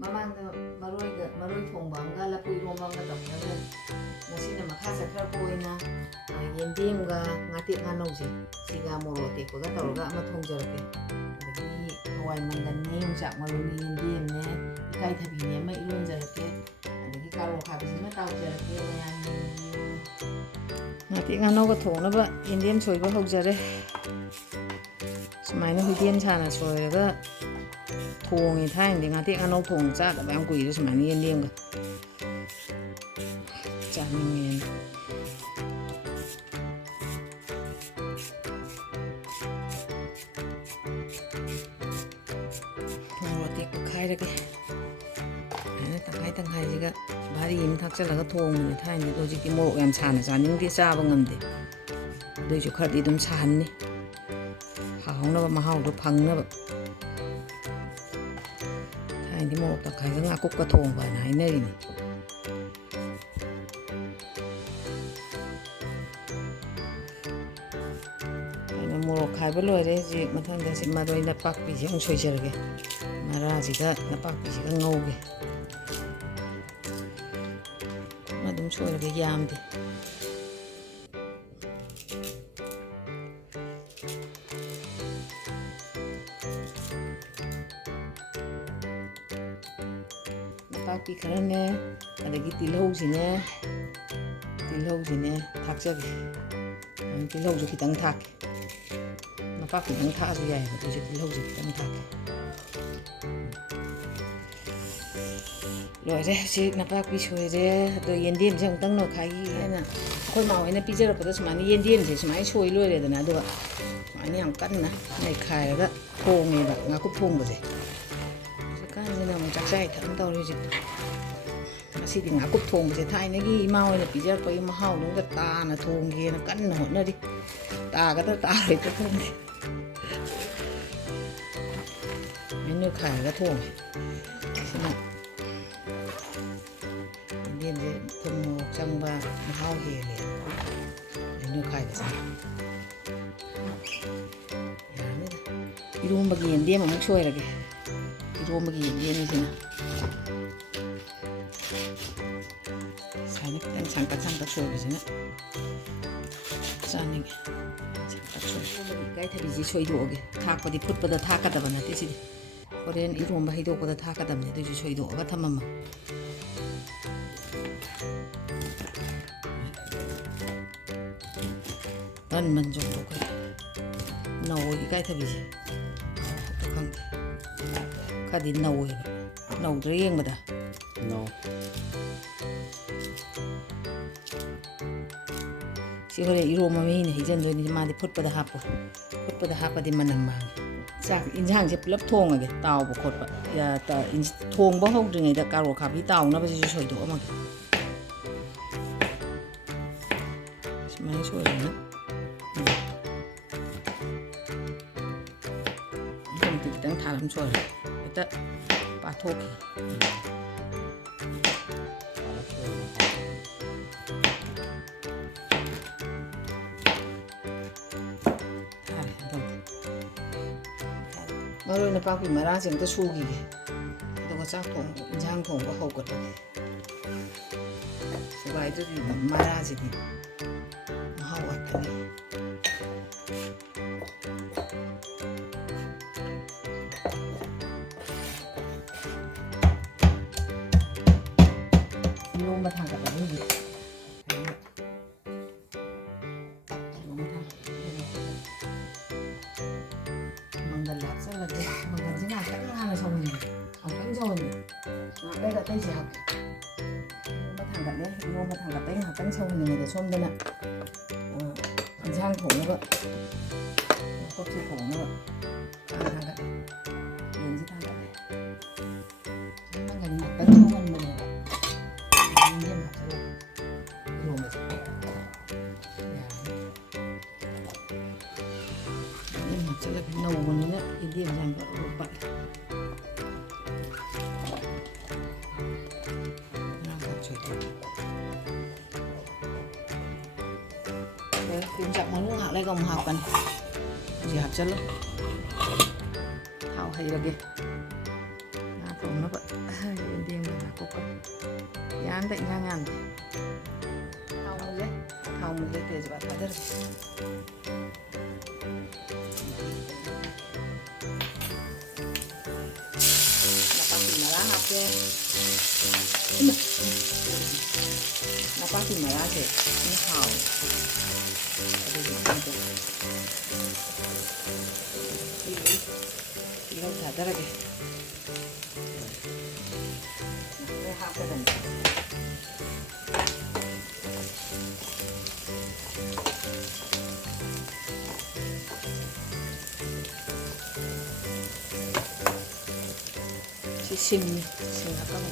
ꯃꯃꯥꯡꯗ ꯃꯔꯣꯏ ꯊꯣꯡꯕ ꯑꯃꯒ ꯂꯐꯨ ꯏꯔꯣꯝꯕ ꯑꯃꯒ ꯇꯧꯔꯒ ꯉꯁꯤꯅ ꯃꯈꯥ ꯆꯠꯊꯔꯛꯄ ꯑꯣꯏꯅ ꯌꯦꯟꯗꯦꯝꯒ ꯉꯥꯇꯦꯛ ꯉꯥꯅꯧꯁꯦ ꯁꯤꯒ ꯃꯣꯔꯣꯛ ꯑꯇꯦꯛꯄꯒ ꯇꯧꯔꯒ ꯑꯃ ꯊꯣꯡꯖꯔꯛꯀꯦ. ꯑꯗꯒꯤ ꯍꯋꯥꯏ ꯃꯪꯒꯟꯅꯦ, ꯌꯣꯡꯆꯥꯛ ꯃꯔꯨꯅꯦ, ꯌꯦꯟꯗꯦꯝꯅꯦ, ꯏꯀꯥꯏꯊꯕꯤꯅꯦ ꯑꯃ ꯏꯔꯣꯟꯖꯔꯛꯀꯦ. ꯑꯗꯒꯤ ꯀꯥꯔꯣꯠ ꯑꯈꯥꯕꯤꯁꯤꯃ ꯇꯥꯎꯖꯔꯛꯀꯦ. ꯃꯌꯥꯝꯒꯤ ꯉꯥꯇꯦꯛ ꯉꯥꯅꯧꯒ ꯊꯣꯡꯅꯕ ꯌꯦꯟꯗꯦꯝ ꯁꯣꯏꯕ ꯍꯧꯖꯔꯦ. ꯁꯨꯃꯥꯏꯅ ꯍꯨꯏꯇꯦꯟ ꯁꯥꯅ ꯁꯣꯏꯔꯒ ꯊꯣꯡꯉꯦ. ꯊꯥꯏꯅꯗꯤ ꯉꯥꯇꯦꯛ ꯉꯥꯅꯧ ꯊꯣꯡ ꯆꯥꯗꯕ ꯌꯥꯝ ꯀꯨꯏꯔꯦ ꯁꯨꯃꯥꯏꯅ ꯌꯦꯟꯗꯦꯝꯒ ꯆꯥꯅꯤꯡꯉꯦꯅ. ꯃꯣꯔꯣꯛ ꯑꯇꯦꯛꯄ ꯈꯥꯏꯔꯒꯦ. ꯑꯗꯨꯃꯥꯏꯅ ꯇꯪꯈꯥꯏ ꯇꯪꯈꯥꯏꯁꯤꯒ ꯚꯥꯔꯤ ꯑꯃ ꯊꯥꯛꯆꯜꯂꯒ ꯊꯣꯡꯕꯅꯦ ꯊꯥꯏꯅꯗꯤ. ꯍꯧꯖꯤꯛꯇꯤ ꯃꯣꯔꯣꯛ ꯌꯥꯝ ꯁꯥꯅ ꯆꯥꯅꯤꯡꯗꯦ, ꯆꯥꯕ ꯉꯝꯗꯦ. ꯑꯗꯨꯏꯁꯨ ꯈꯔꯗꯤ ꯑꯗꯨꯝ ꯁꯥꯍꯟꯅꯤ, ꯍꯥꯎꯅꯕ ꯃꯍꯥꯎꯗꯣ ꯐꯪꯅꯕ. ꯊꯥꯏꯅꯗꯤ ꯃꯣꯔꯣꯛ ꯇꯪꯈꯥꯏꯒ ꯉꯥꯀꯨꯞꯀ ꯊꯣꯡꯕ ꯍꯥꯏꯅ ꯍꯥꯏꯅꯔꯤꯅꯤ. ꯑꯩꯅ ꯃꯣꯔꯣꯛ ꯈꯥꯏꯕ ꯂꯣꯏꯔꯦ. ꯍꯧꯖꯤꯛ ꯃꯊꯪꯗ ꯃꯔꯣꯏ ꯅꯄꯥꯛꯄꯤꯁꯦ ꯑꯃꯨꯛ ꯁꯣꯏꯖꯔꯒꯦ. ꯃꯔꯥꯁꯤꯒ ꯅꯄꯥꯛꯄꯤꯁꯤꯒ ꯉꯧꯒꯦ. ꯑꯗꯨꯝ ꯁꯣꯏꯔꯒ ꯌꯥꯝꯗꯦ. ꯅꯄꯥꯛꯄꯤ ꯈꯔꯅꯦ, ꯑꯗꯒꯤ ꯇꯤꯜꯍꯧꯁꯤꯅꯦ ꯊꯥꯛꯆꯒꯦ. ꯇꯤꯜꯍꯧꯁꯨ ꯈꯤꯇꯪ ꯊꯥꯛꯀꯦ. ꯅꯄꯥꯛꯄꯤ ꯈꯤꯇꯪ ꯊꯥꯛꯑꯁꯨ ꯌꯥꯏꯑꯕ, ꯑꯗꯨꯁꯨ ꯇꯤꯜꯍꯧꯁꯦ ꯈꯤꯇꯪ ꯊꯥꯛꯀꯦ. ꯂꯣꯏꯔꯦ. ꯍꯧꯖꯤꯛ ꯅꯄꯥꯛꯄꯤ ꯁꯣꯏꯔꯦ. ꯑꯗꯣ ꯌꯦꯟꯗꯦꯝꯁꯦ ꯑꯃꯨꯛꯇꯪ ꯅꯣꯏꯈꯥꯏꯈꯤꯒꯦꯅ ꯑꯩꯈꯣꯏ ꯃꯥ ꯍꯣꯏꯅ ꯄꯤꯖꯔꯛꯄꯗ ꯁꯨꯃꯥꯏꯅ ꯌꯦꯟꯗꯦꯝꯁꯦ ꯁꯨꯃꯥꯏꯅ ꯁꯣꯏ ꯂꯣꯏꯔꯦꯗꯅ, ꯑꯗꯨꯒ ꯁꯨꯃꯥꯏꯅ ꯌꯥꯝ ꯀꯟꯅ ꯅꯩꯈꯥꯏꯔꯒ ꯊꯣꯡꯉꯦꯕ ꯉꯥꯀꯨꯞ ꯊꯣꯡꯕꯁꯦ. ꯍꯧꯖꯤꯛꯀꯥꯟꯁꯤꯅ ꯑꯃꯨꯛ ꯆꯥꯛꯆꯥ ꯏꯊꯛ ꯇꯧꯔꯦ. ꯍꯧꯖꯤꯛꯇꯤ ꯉꯁꯤꯗꯤ ꯉꯥꯀꯨꯞ ꯊꯣꯡꯕꯁꯦ ꯊꯥꯏꯅꯒꯤ ꯏꯃꯥ ꯍꯣꯏꯅ ꯄꯤꯖꯔꯛꯄꯒꯤ ꯃꯍꯥꯎꯗꯨꯒ ꯇꯥꯅ ꯊꯣꯡꯒꯦꯅ ꯀꯟꯅ ꯍꯣꯠꯅꯔꯤ. ꯇꯥꯒꯗ꯭ꯔꯥ ꯇꯥꯔꯣꯏꯗ꯭ꯔꯥ ꯈꯪꯗꯦ. ꯅꯣꯏꯈꯥꯏꯔꯒ ꯊꯣꯡꯉꯦ. ꯁꯤꯅ ꯌꯦꯟꯗꯦꯝꯁꯦ ꯊꯨꯝ ꯃꯣꯔꯣꯛ ꯆꯪꯕ ꯃꯍꯥꯎ ꯍꯦꯜꯂꯦ ꯅꯣꯏꯈꯥꯏꯕꯁꯦ. ꯌꯥꯔꯅꯤꯗ. ꯏꯔꯣꯝꯕꯒꯤ ꯌꯦꯟꯗꯦꯝ ꯑꯃꯨꯛ ꯁꯣꯏꯔꯒꯦ. ꯏꯔꯣꯝꯕꯒꯤ ꯌꯦꯟꯗꯦꯝꯁꯤꯅ ꯁꯨꯃꯥꯏꯅ ꯈꯤꯇꯪ ꯁꯥꯡꯇꯛ ꯁꯣꯏꯕꯁꯤꯅ ꯆꯥꯅꯤꯡꯉꯦ. ꯁꯥꯡꯇꯛ ꯁꯣꯏꯕꯒꯤ ꯏꯀꯥꯏꯊꯕꯤꯁꯤ ꯁꯣꯏꯗꯣꯛꯑꯒꯦ. ꯊꯥꯛꯄꯗꯤ ꯐꯨꯠꯄꯗ ꯊꯥꯛꯀꯗꯕ ꯅꯠꯇꯦ ꯁꯤꯗꯤ. ꯍꯣꯔꯦꯟ ꯏꯔꯣꯝꯕ ꯍꯩꯗꯣꯛꯄꯗ ꯊꯥꯛꯀꯗꯕꯅꯦ. ꯑꯗꯨꯏꯁꯨ ꯁꯣꯏꯗꯣꯛꯑꯒ ꯊꯝꯃꯝꯃ. ꯃꯟ ꯆꯣꯡꯊꯣꯛꯈ꯭ꯔꯦ. ꯅꯧꯋꯦ ꯏꯀꯥꯏꯊꯕꯤꯁꯦ. ꯈꯪꯗꯦ, ꯈꯔꯗꯤ ꯅꯧꯋꯦꯕ. ꯅꯧꯗ꯭ꯔꯥ ꯌꯦꯡꯕꯗ? ꯁꯤ ꯍꯣꯔꯦꯟ ꯏꯔꯣꯝꯕ ꯃꯍꯤꯅ ꯍꯩꯖꯤꯟꯗꯣꯏꯅꯤ. ꯃꯥꯗꯤ ꯐꯨꯠꯄꯗ ꯍꯥꯞꯄꯨ. ꯐꯨꯠꯄꯗ ꯍꯥꯞꯄꯗꯤ ꯃꯅꯝ ꯃꯥꯡꯉꯦ. ꯏꯟꯁꯥꯡꯁꯦ ꯄꯨꯂꯞ ꯊꯣꯡꯉꯒꯦ. ꯇꯥꯎꯕ ꯈꯣꯠꯄ ꯊꯣꯡꯕ ꯍꯧꯗ꯭ꯔꯤꯉꯩꯗ ꯀꯥꯔꯣꯠ ꯑꯈꯥꯕꯤ ꯇꯥꯎꯅꯕꯁꯤꯁꯨ ꯁꯣꯏꯗꯣꯛꯑꯝꯃꯒꯦ. ꯁꯨꯃꯥꯏꯅ ꯁꯣꯏꯔꯒ ꯈꯤꯇꯪ ꯊꯥꯔꯝ ꯁꯣꯏꯔꯦ. ꯍꯦꯛꯇ ꯄꯥꯊꯣꯛꯈꯤ. ꯃꯔꯣꯏ ꯅꯄꯥꯛꯄꯤ ꯃꯔꯥꯁꯦ ꯑꯝꯇ ꯁꯨꯈꯤꯒꯦ. ꯑꯗꯨꯒ ꯏꯟꯁꯥꯡ ꯊꯣꯡꯕ ꯍꯧꯒꯠꯂꯒꯦ. ꯁꯨꯒꯥꯏꯗ꯭ꯔꯗꯤ ꯃꯔꯥꯁꯤꯗꯤ ꯃꯍꯥꯎ ꯋꯥꯠꯀꯅꯤ. 이런거 담가봐. 망갈 낙살라게 망갈지 나딱 하나 서운해. 안 서운해. 내가 떼지 하고. 이런거 담가봐. 약간 서운해. 손대나 인상 동거 껍질 동거 담가. 왠지 담가. 망갈이 약간 서운해. 나오고는 이게 그냥 오빠 김장 món hạt lấy gồng hạt cần gì hạt chân luôn thao hay là kia thùng nó vậy 간다 인간이 안 돼. 다음을래 돼지바 다 들어. 나빠지 마라 할게. 나빠지 마라 해. 이하오. 이거 다 들어게. 왜 하거든. 심이 생각하면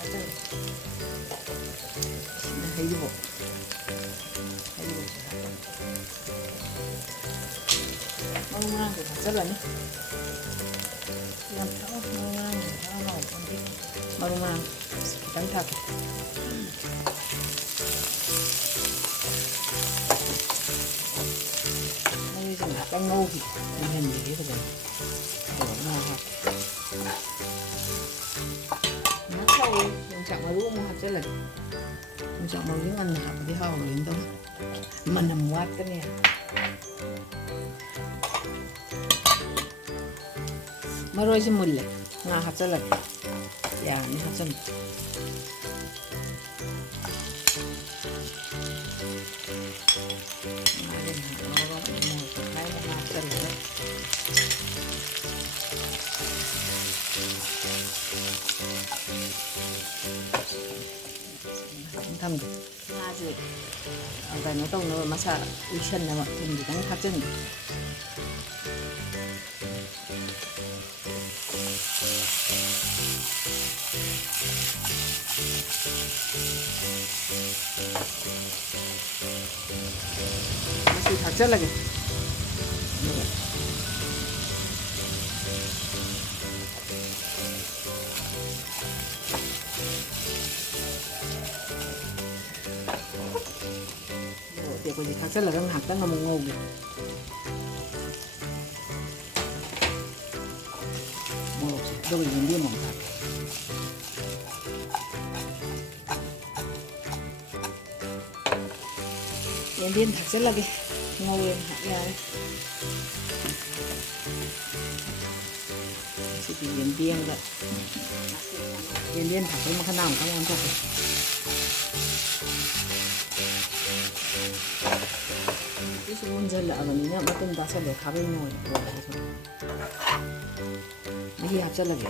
하잖아. 해리복 마루마랑 거 다 잘라네. 그냥 마루마랑 거 하나 없는데 마루마랑 기당 타고 이제 좀 약간 넣기 했는데 그죠? 영상 malu mo hap sila. 영상 malu yung anak hap di hawa rin daw. Manamuat ka niya. Maru si muli. Nga hap sila. Yan, ni hap sila. 담도 아주 아까 노동 너 마사 의션 나와 좀 가진 맛이 다 잘라게 của chị thật rất là đang học đang ngồi ngồi một đôi mình đi mỏng thật em điên thật rất là cái ngồi học ra đấy chị thì em điên vậy em điên thật với một cái nào không ăn thật 문제를 알아보면 어떤 다섯에 밥을 넣어요. 이게 합절하게.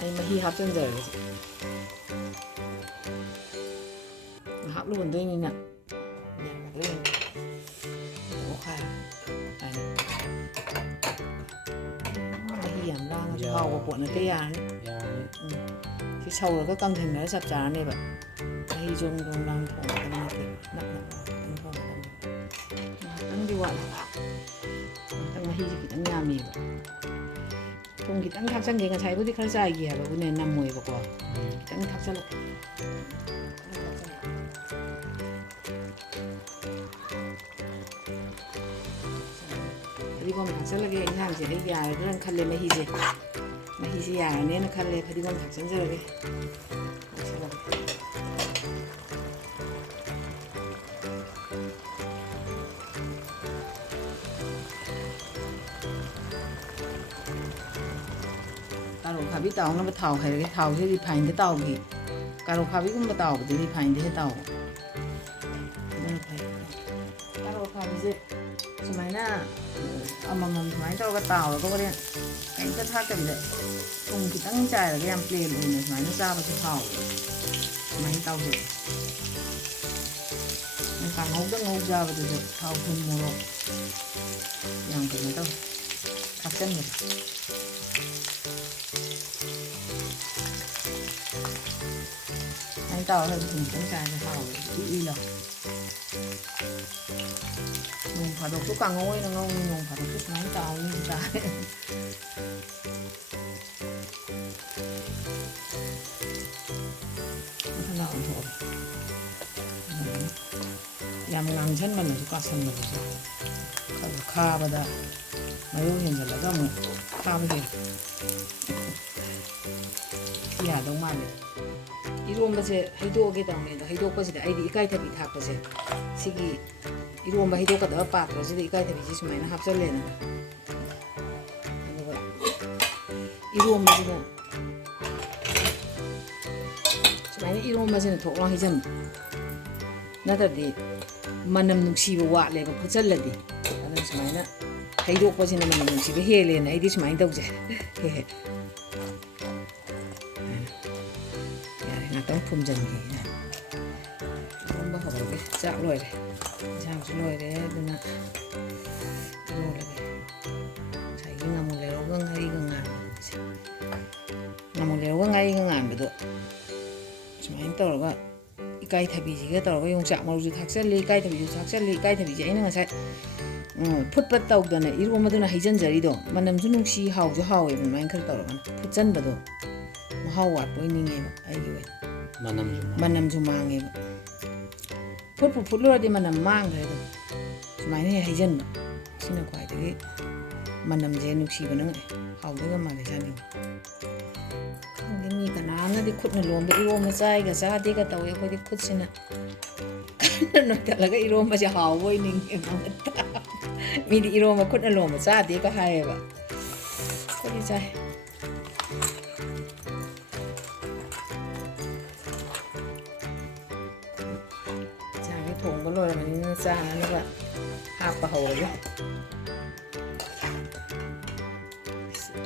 아니면 이 합전자를 합로 건드리냐? 그래. 오카야. 아니. 이 양랑 하고 보는 게 아니. cái sâu là cái cân thịt nữa sắp chả này vậy hay dùng đồng làm thổ cái này thì nặng tăng đi gọi tăng hay thì tăng nhà mì cùng cái tăng tháp sang cái trái bữa đi khai dài gì hả bữa này nằm mùi bọc tăng tháp sang lại đi qua mình sẽ là cái anh hàng chỉ lấy dài cái đang khăn lên mấy hi gì 마히지 안에는 칼레 파리곤 작전자라게 까로 가비 따오는 뭐 타오 해게 타오 해리 파인데 따오기 까로 가비 kumba 따오 되리 파인데 해 따오 까로 가비지 sumai나 엄마만 sumai 따오가 따오 또 그래 cái chất khác cái đấy cùng cái tăng trải là cái em play rồi này máy nó ra vào cái phao máy tao rồi nó càng ngấu ra vào được phao phun mồ rồi yang cái này tao cắt chân rồi máy tao là cùng tăng trải cái phao chỉ là nung phải đồ chút càng ngôi nó nung phải đồ chút máy tao như thế 양 낭천 만나서 가슴 먹어서 카바다 ꯃꯔꯣꯛ ꯍꯦꯟꯖꯜꯂꯒ ꯑꯃꯨꯛ ꯈꯥꯝꯗꯣꯏꯅꯤ ꯁꯤ ꯌꯥꯗꯧ ꯃꯥꯜꯂꯦ 이로움바세 해도게 당면도 해도까지도 아이디 이까이타비 탁거세 시기 이로움바 해도까도 빠트로지도 이까이타비지 수마이나 합설래는 아니고 이로움바지는 수마이나 이로움바지는 독랑 해전 나더디 만남 눅시고 와래고 붙절래디 나는 수마이나 해도까지는 만남 눅시고 해래는 아이디 수마이나 도제ต้องภูมิใจดีนะต้องบอกเขาบอกว่าจะรวยเลยจะรวยเลยดูนะรวยเลยใช้ยิ่งงามเลยเราก็ง่ายก็งานงามเลยเราก็ง่ายก็งานไปด้วยสมัยนั้นตัวเราก็อีกไก่ทบีจีก็ตัวเราก็ยงจักมาดูทักเส้นลีไก่ทบีจูทักเส้นลีไก่ทบีจีไอ้นั่นก็ใช่พุทธประตูตัวนั้นอีรู้มาดูนะให้จันจรีดมันนำจุนุ่งชีเห่าจะเห่าไอ้เป็นไม้ขึ้นตัวเราพุทธจันไปด้วยมาเห่าวัดไว้นี่ไงไอ้ยู만남 좀 망해. 풋풋풋로라디 만남 망 그래도 많이 해전 신은 거야 되게 만남 제 눅시고는 하우드가 말이잖아. 강림이가 나나디 콧는 롬베 이로마 짜이가 자디가 따오야 거기 콧시나 너다라가 이로마 자 하우보이 닝게 망다. 미리 이로마 콧는 롬마 자디가 하해봐. 거기 자 thùng có lôi là mình ra nó là hạt và hồ chứ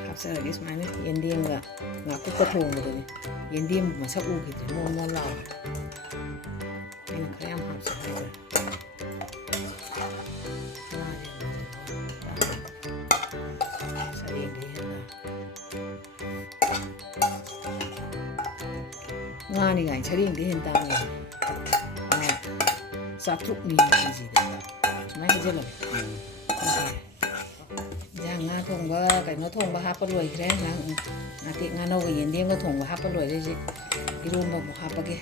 hạt sẽ là cái máy này yên điên là ngọc cái thùng rồi này yên điên mà sắp u thì mua mua lò đây là cái em hạt sẽ hay rồi sẽ điên đi hết rồi nga đi gạch sẽ điên đi hiện tại này satu ni sih dah. Cuma aja lah. Jangan thong ba cái nó thong ba hapa loi kre na ngati ngano ga yende ngo thong ba hapa loi je irum ba hapa ke.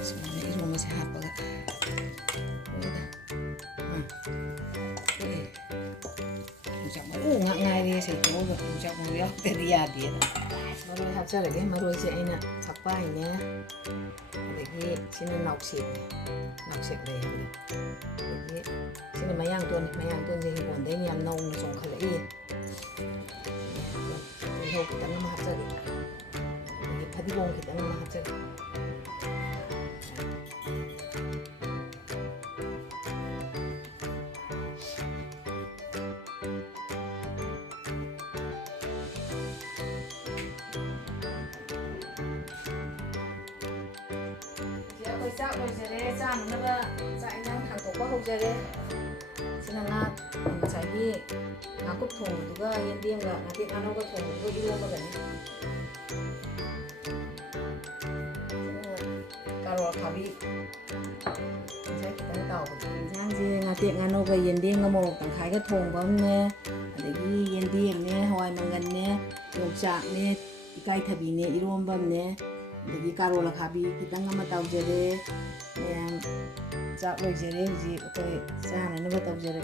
Sebenarnya irum masih hapa ga. Ucap ngak ngai dia saya tu ucap dia dari dia. Maru hapsa lagi maru je ina sakpa ini. Jadi sini naksir deh. Jadi sini mayang tuan jadi bonde ni am nong song khala i. Jadi kita nama hapsa deh. Jadi padi bong kita nama hapsa deh. 짝 올제래 짜 문나가 짜 인양 당도가 호제래 지나가 자기 나국 통두가 연디인가 나비 나노가 통두가 이루어가네 가로 가비 sai kita tahu yang je ngati ngano ga yendi ngamo tang khai ga thong bam ne adagi yendi ne hawai mangan ne yongcha ne ikai thabi ne irom bam ne adagi karola khabi kitang ama tawjere yang chak loi jere ji ko sa na no tawjere